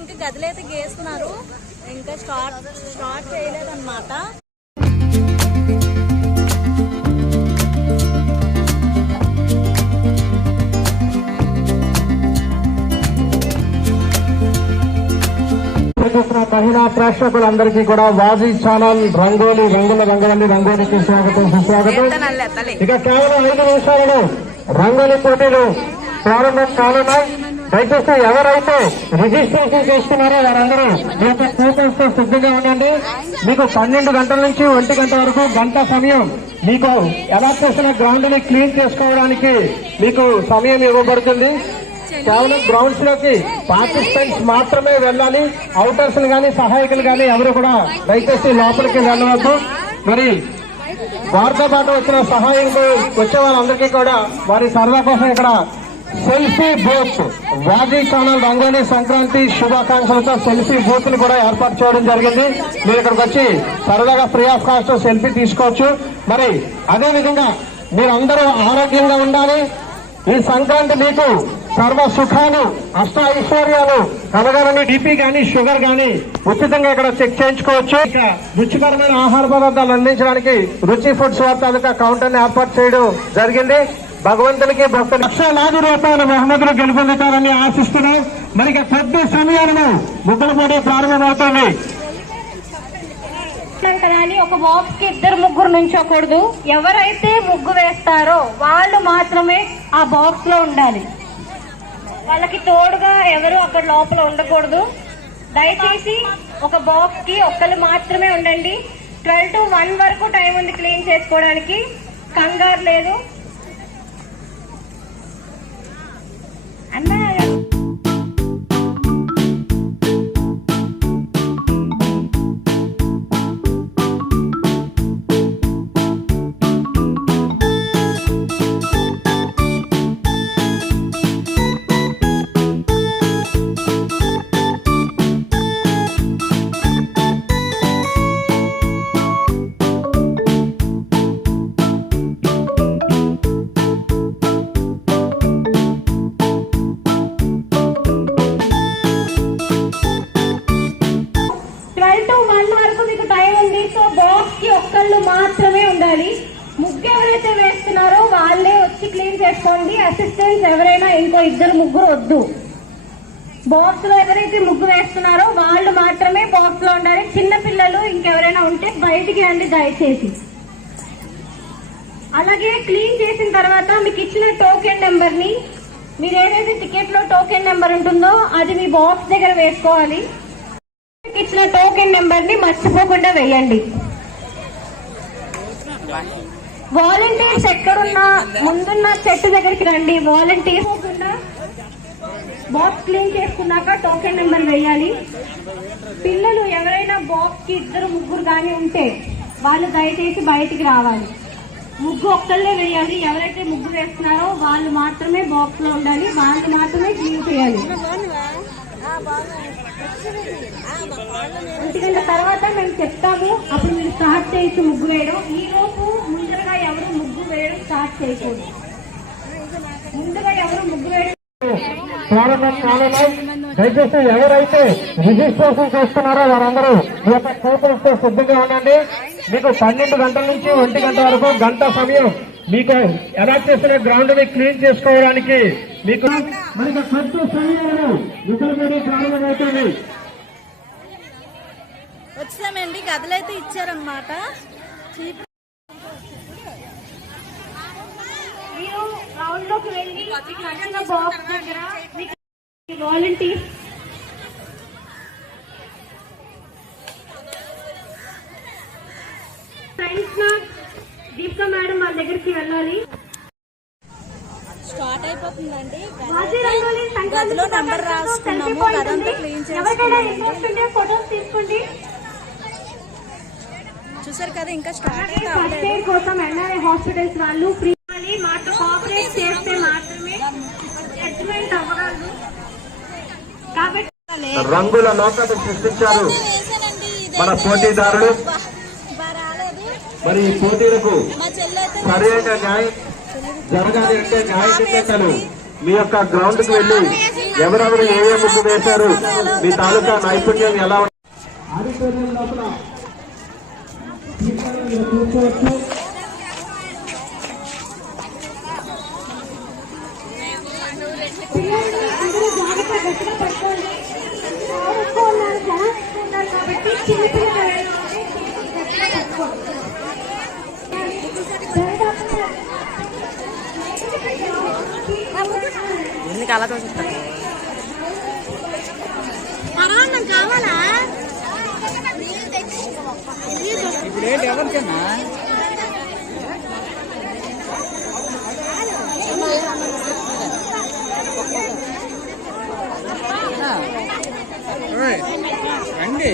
ఇంకా గదిలైతే గీస్తున్నారు. ఇంకా start start చేయలేదన్నమాట. మహిళా ప్రేక్షకులందరికీ కూడా వాజీ ఛానల్ రంగోలి రంగుల రంగవల్లి రంగోలికి స్వాగతం సుస్వాగతం. ఇక కేవలం ఐదు నిమిషాలలో రంగోలి పోటీలు ప్రారంభం కానున్నాయి. దయచేసి ఎవరైతే రిజిస్ట్రేషన్ చేస్తున్నారో వారందరూ మీకు కూపన్స్తో సిద్ధంగా ఉండండి. మీకు పన్నెండు గంటల నుంచి ఒంటి గంట వరకు గంట సమయం మీకు ఎలా చేసిన గ్రౌండ్ని క్లీన్ చేసుకోవడానికి మీకు సమయం ఇవ్వబడుతుంది. కేవలం గ్రౌండ్స్లోకి పార్టిసిపెంట్స్ మాత్రమే వెళ్ళాలి. అవుటర్స్ గానీ సహాయకులు గానీ ఎవరు కూడా దయచేసి లోపలికి వెళ్ళవద్దు. మరి వారితో పాటు వచ్చిన సహాయం వచ్చే వాళ్ళందరికీ కూడా వారి సరదా కోసం ఇక్కడ సెల్ఫీ బూత్. వాజీ ఛానల్ రంగోలీ సంక్రాంతి శుభాకాంక్షలతో సెల్ఫీ బూత్ని కూడా ఏర్పాటు చేయడం జరిగింది. మీరు ఇక్కడికి వచ్చి సరదాగా ఫ్రీ ఆఫ్ కాస్ట్ సెల్ఫీ తీసుకోవచ్చు. మరి అదే విధంగా మీరందరూ ఆరోగ్యంగా ఉండాలి. ఈ సంక్రాంతి మీకు సర్వ సుఖాలు అష్ట ఐశ్వర్యాలు కలగాలని డిపి గాని షుగర్ గాని ఉచితంగా ఇక్కడ చెక్ చేయించుకోవచ్చు. ఇక రుచికరమైన ఆహార పదార్థాలు అందించడానికి రుచి ఫుడ్స్ వారి తాలూకా కౌంటర్ని ఏర్పాటు చేయడం జరిగింది. భగవంతునికి భక్తులు. లక్షలాది రూపాయల బహుమతులు గెలుపొందుతారని ఆశిస్తున్నాం. మరి కొద్ది సమయాలను ముగ్గుల పోటీ ప్రారంభమవుతుంది అని ఒక బాక్స్కి ఇద్దరు ముగ్గురు నుంచోకూడదు. ఎవరైతే ముగ్గు వేస్తారో వాళ్ళు మాత్రమే ఆ బాక్స్లో ఉండాలి. వాళ్ళకి తోడుగా ఎవరు అక్కడ లోపల ఉండకూడదు. దయచేసి ఒక బాక్స్కి ఒక్కరు మాత్రమే ఉండండి. ట్వెల్వ్ టు వన్ వరకు టైం ఉంది క్లీన్ చేసుకోవడానికి. కంగారు లేదు. i Anaya. చేసుకోండి అసిస్టెంట్స్ ఎవరైనా ఇంకో ఇద్దరు ముగ్గురు వద్దు. బాక్స్లో ఎవరైతే ముగ్గు వేస్తున్నారో వాళ్ళు మాత్రమే బాక్స్లో ఉండాలి. చిన్న పిల్లలు ఇంకెవరైనా ఉంటే బయటికి రండి దయచేసి. అలాగే క్లీన్ చేసిన తర్వాత మీకు ఇచ్చిన టోకెన్ నెంబర్ని మీరు ఏదైతే టికెట్లో టోకెన్ నెంబర్ ఉంటుందో అది మీ బాక్స్ దగ్గర వేసుకోవాలి. మీకు ఇచ్చిన టోకెన్ నెంబర్ని మర్చిపోకుండా వేయండి. వాలంటీర్స్ ఎక్కడున్నా ముందున్న చెట్టు దగ్గరికి రండి. వాలంటీర్స్ బాక్స్ క్లీన్ చేసుకున్నాక టోకెన్ నెంబర్ వేయాలి. పిల్లలు ఎవరైనా బాక్స్కి ఇద్దరు ముగ్గురు కానీ ఉంటే వాళ్ళు దయచేసి బయటికి రావాలి. ముగ్గు ఒక్కళ్ళే వేయాలి. ఎవరైతే ముగ్గు వేస్తున్నారో వాళ్ళు మాత్రమే బాక్స్లో ఉండాలి. వాళ్ళు మాత్రమే క్లీన్ చేయాలి. ఒంటి తర్వాత మేము చెప్తాము. అప్పుడు మీరు స్టార్ట్ చేయొచ్చు ముగ్గు వేయడం. ఈ లోపు వేయడం స్టార్ట్ చేయకూడదు. ముందుగా ఎవరు ముగ్గు వేయడం ప్రారంభం కానున్నాయి దయచేసి ఎవరైతే రిజిస్ట్రేషన్ చేసుకున్నారో వారందరూ మీ యొక్క కూపన్స్తో సిద్ధంగా ఉండండి. మీకు పన్నెండు గంటల నుంచి ఒంటి గంట వరకు గంట సమయం మీకు ఎలా చేసిన గ్రౌండ్ని క్లీన్ చేసుకోవడానికి మీకు మనకి కొద్ది సమయంలో ప్రారంభమవుతుంది వచ్చామండి గదిలైతే ఇచ్చారనమాట మీరు గ్రౌండ్లోకి వెళ్ళి బాక్స్ దగ్గర ఫ్రెండ్స్ దీపిక మేడం వాళ్ళ దగ్గరికి వెళ్ళాలి. స్టార్ట్ అయిపోతుందండి. గదిలో నెంబర్ రాసుకున్నాము గదంతా. క్లీన్ ఫొటోస్ తీసుకోండి. చూసారు కదా ఇంకా స్టార్ట్ అలాగే అయితే ఫస్ట్ అవ్వలేదు ఎయిడ్ కోసం ఎన్ఆర్ఐ హాస్పిటల్స్ వాళ్ళు ఫ్రీ రంగుల లోకత సృష్టించారు. మన పోటీదారులు. మరి ఈ పోటీలకు సరైన న్యాయం జరగాలి అంటే న్యాయ నిందితులు మీ యొక్క గ్రౌండ్కు వెళ్ళి ఎవరెవరు ఏ ఏ ముగ్గు వేశారు మీ తాలూకా నైపుణ్యం ఎలా ఉంది ఆడిటోరియం లోపల. స్పీకర్లు కూర్చోవచ్చు. ఎందుకు అలా చూస్తా పరమాన్నం కావాలా? ఇప్పుడు ఏంటి ఎవరికన్నా ఓయ్, రండి.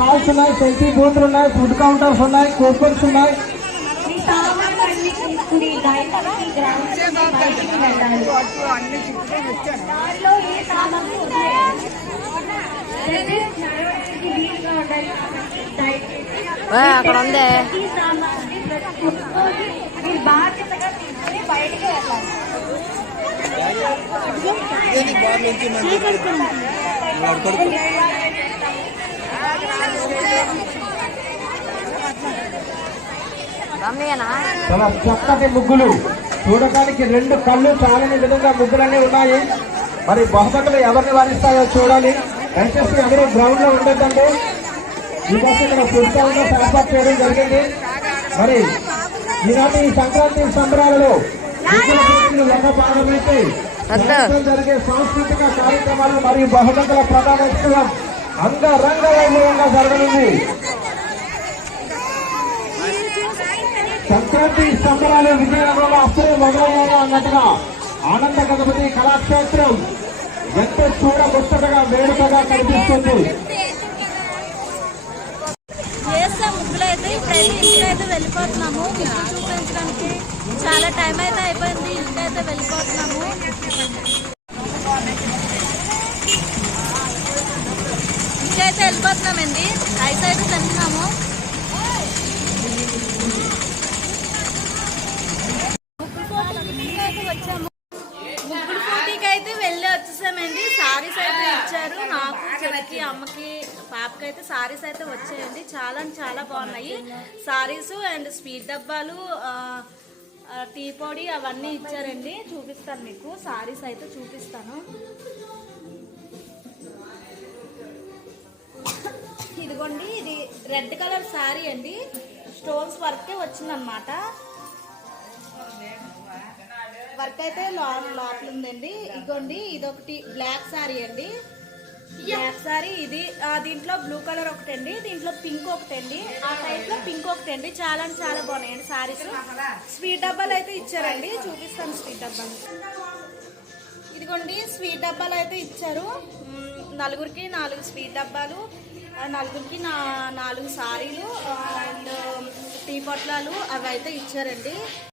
స్టాల్స్ ఉన్నాయి సెల్ఫీ బూత్లు ఉన్నాయి ఫుడ్ కౌంటర్స్ ఉన్నాయి కూపన్స్ ఉన్నాయి మీ సామాన్లు అన్ని తీసుకుని బయటకు ఈ గ్రౌండ్ నుంచి బయటికి వెళ్ళాలి దానిలో ఏ సామాన్లు వదిలేయాలి. దయచేసి నడవడానికి వీలుగా ఉండాలి కాబట్టి దయచేసి అక్కడ ఉందే ఈ సామాన్ని ప్రతి ఒక్కటి మీరు బాధ్యతగా తీసుకుని బయటికి వెళ్ళాలి వాడు కొడుకు చాలా చక్కటి ముగ్గులు. చూడటానికి రెండు కళ్ళు చాలని విధంగా ముగ్గులన్నీ ఉన్నాయి. మరి బహుమతులు ఎవరిని వారిస్తాయో చూడాలి. దయచేసి ఎవరు గ్రౌండ్లో ఉండొద్దండి. మీకోసం ఇక్కడ కౌంటర్స్ ఏర్పాటు చేయడం జరిగింది. మరి ఈనాటి ఈ సంక్రాంతి సంబరాలలో భాగమైతే జరిగే సాంస్కృతిక కార్యక్రమాలు మరియు బహుమతుల ప్రధానోత్సవం అంగరంగ వైభవంగా జరగనుంది. గణపతి సంబరాలు విజయనగరంలో అప్పుడే మొదలయ్యాయి అన్నట్టుగా ఆనంద గణపతి కళాక్షేత్రం ఎంతో చూడముచ్చటగా వేడుకగా కనిపిస్తుంది. వెళ్ళిపోతున్నాము. ముగ్గులు చూపించడానికి చాలా టైం అయితే అయిపోయింది. ఇంటికి అయితే వెళ్ళిపోతున్నాము. ఇంటికైతే వెళ్ళిపోతున్నామండి. అయితే తింటున్నాము ముగ్గులు పోటీకి అయితే వచ్చాము ముగ్గులు పోటీకి అయితే వెళ్ళి వచ్చేసామండి సారీస్ అయితే ఇచ్చారు నాకు చెల్లికి అమ్మకి పాపకి అయితే సారీస్ అయితే వచ్చాయండి. చాలా అండ్ చాలా బాగున్నాయి. సారీస్ అండ్ స్వీట్ డబ్బాలు టీ పొడి అవన్నీ ఇచ్చారండి. చూపిస్తాను మీకు. సారీస్ అయితే చూపిస్తాను. ఇదిగోండి ఇది రెడ్ కలర్ శారీ అండి. స్టోన్స్ వర్కే వచ్చిందనమాట వర్క్ అయితే లోపల ఉందండి. ఇదిగోండి ఇదొకటి బ్లాక్ సారీ అండి. బ్లాక్ సారీ ఇది ఆ, దీంట్లో బ్లూ కలర్ ఒకటి అండి దీంట్లో పింక్ ఒకటి అండి ఆ టైప్లో పింక్ ఒకటి అండి చాలా అంటే చాలా బాగున్నాయండి సారీస్ స్వీట్ డబ్బాలు అయితే ఇచ్చారండి. చూపిస్తాను స్వీట్ డబ్బాలు ఇదిగోండి స్వీట్ డబ్బాలు అయితే ఇచ్చారు. నలుగురికి నాలుగు స్వీట్ డబ్బాలు ఆ, నలుగురికి నా నాలుగు సారీలు అండ్ టీ పొట్లాలు అవి అయితే ఇచ్చారండి.